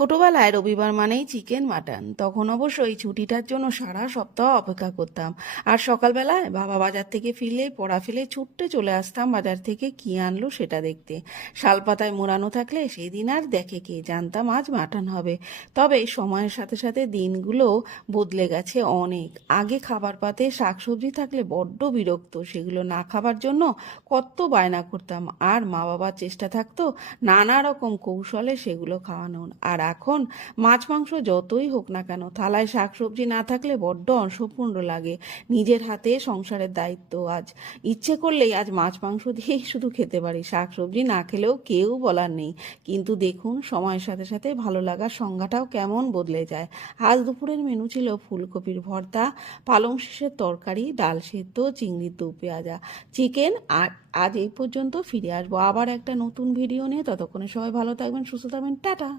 ছোটবেলায় রবিবার মানেই চিকেন মাটন। তখন অবশ্যই ছুটিটার জন্য সারা সপ্তাহ অপেক্ষা করতাম। আর সকালবেলায় বাবা বাজার থেকে ফিরলেই পড়া ফেলে ছুটতে চলে আসতাম বাজার থেকে কি আনলো সেটা দেখতে। শালপাতায় মোড়ানো থাকলে সেই দিন আর দেখে কে, জানতাম আজ মাটন হবে। তবে সময়ের সাথে সাথে দিনগুলো বদলে গেছে অনেক। আগে খাবার পাতে শাকসবজি থাকলে বড্ড বিরক্ত, সেগুলো না খাবার জন্য কত বায়না করতাম, আর মা বাবার চেষ্টা থাকতো নানা রকম কৌশলে সেগুলো খাওয়ানোর। আর এখন মাছ মাংস যতই হোক না কেন, থালায় শাকসবজি না থাকলে বড্ড অসম্পূর্ণ লাগে। নিজের হাতে সংসারের দায়িত্ব, আজ ইচ্ছে করলেই আজ মাছ মাংস দিয়েই শুধু খেতে পারি, শাকসবজি না খেলেও কেউ বলার নেই। কিন্তু দেখুন, সময়ের সাথে সাথে ভালো লাগার সংজ্ঞাটাও কেমন বদলে যায়। আজ দুপুরের মেনু ছিল ফুলকপির ভর্তা, পালং শাকের তরকারি, ডাল সেদ্ধ, চিংড়ির দু পেঁয়াজা, চিকেন। আর আজ এই পর্যন্ত, ফিরে আসবো আবার একটা নতুন ভিডিও নিয়ে। ততক্ষণে সবাই ভালো থাকবেন, সুস্থ থাকবেন, টাটা।